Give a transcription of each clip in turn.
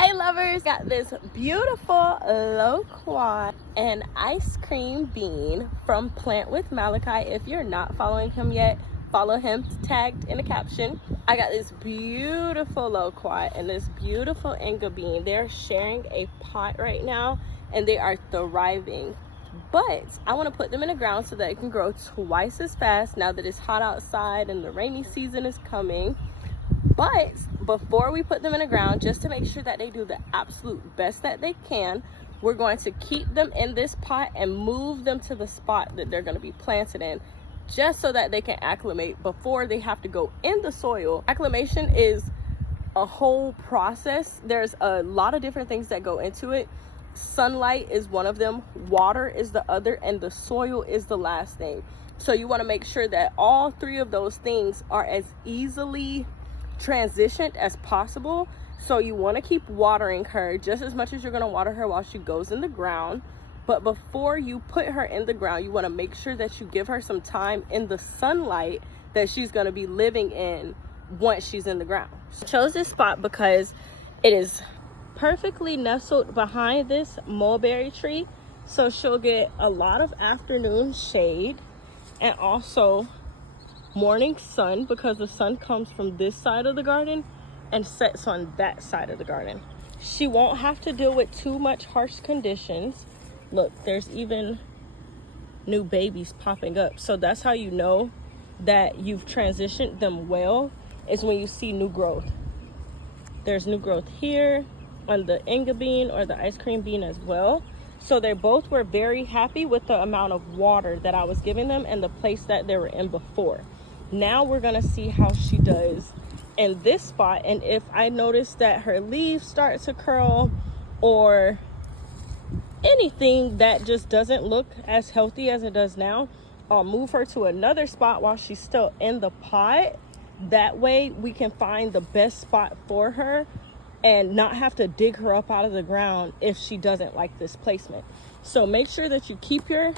Hey lovers, got this beautiful loquat and ice cream bean from Plant with Malachi. If you're not following him yet, follow him, tagged in the caption. I got this beautiful loquat and this beautiful inga bean. They're sharing a pot right now and they are thriving. But I want to put them in the ground so that it can grow twice as fast now that it's hot outside and the rainy season is coming. But before we put them in the ground, just to make sure that they do the absolute best that they can, we're going to keep them in this pot and move them to the spot that they're going to be planted in, just so that they can acclimate before they have to go in the soil. Acclimation is a whole process. There's a lot of different things that go into it. Sunlight is one of them, water is the other, and the soil is the last thing. So you want to make sure that all three of those things are as easily transitioned as possible. So you want to keep watering her just as much as you're going to water her while she goes in the ground. But before you put her in the ground, you want to make sure that you give her some time in the sunlight that she's going to be living in once she's in the ground. I chose this spot because it is perfectly nestled behind this mulberry tree, so she'll get a lot of afternoon shade and also morning sun, because the sun comes from this side of the garden and sets on that side of the garden. She won't have to deal with too much harsh conditions. Look, there's even new babies popping up. So that's how you know that you've transitioned them well, is when you see new growth. There's new growth here on the inga bean or the ice cream bean as well. So they both were very happy with the amount of water that I was giving them and the place that they were in before. Now we're gonna see how she does in this spot, and if I notice that her leaves start to curl or anything that just doesn't look as healthy as it does now, I'll move her to another spot while she's still in the pot. That way we can find the best spot for her and not have to dig her up out of the ground if she doesn't like this placement. So make sure that you keep your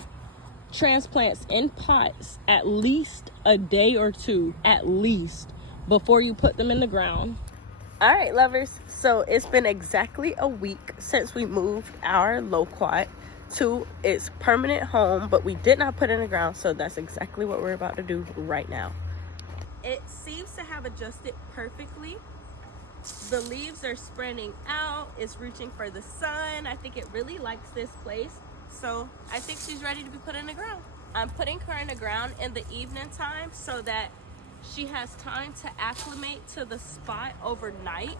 transplants in pots at least a day or two, at least, before you put them in the ground. All right, lovers, so it's been exactly a week since we moved our loquat to its permanent home, but we did not put it in the ground, so that's exactly what we're about to do right now. It seems to have adjusted perfectly. The leaves are spreading out, it's reaching for the sun. I think it really likes this place, so I think she's ready to be put in the ground. I'm putting her in the ground in the evening time so that she has time to acclimate to the spot overnight,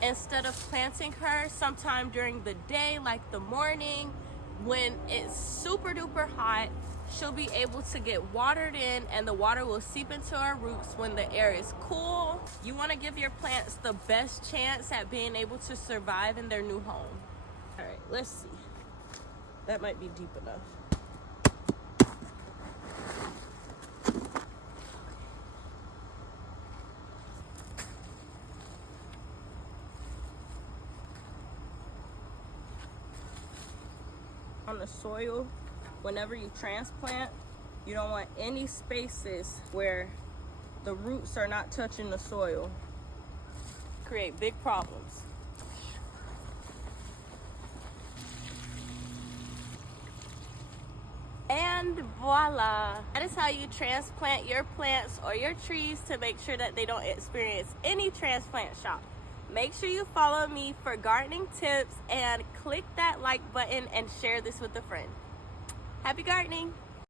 instead of planting her sometime during the day, like the morning when it's super duper hot. She'll be able to get watered in and the water will seep into her roots when the air is cool. You want to give your plants the best chance at being able to survive in their new home. All right, let's see. That might be deep enough. On the soil, whenever you transplant, you don't want any spaces where the roots are not touching the soil. Create big problems. And voila! That is how you transplant your plants or your trees to make sure that they don't experience any transplant shock. Make sure you follow me for gardening tips and click that like button and share this with a friend. Happy gardening!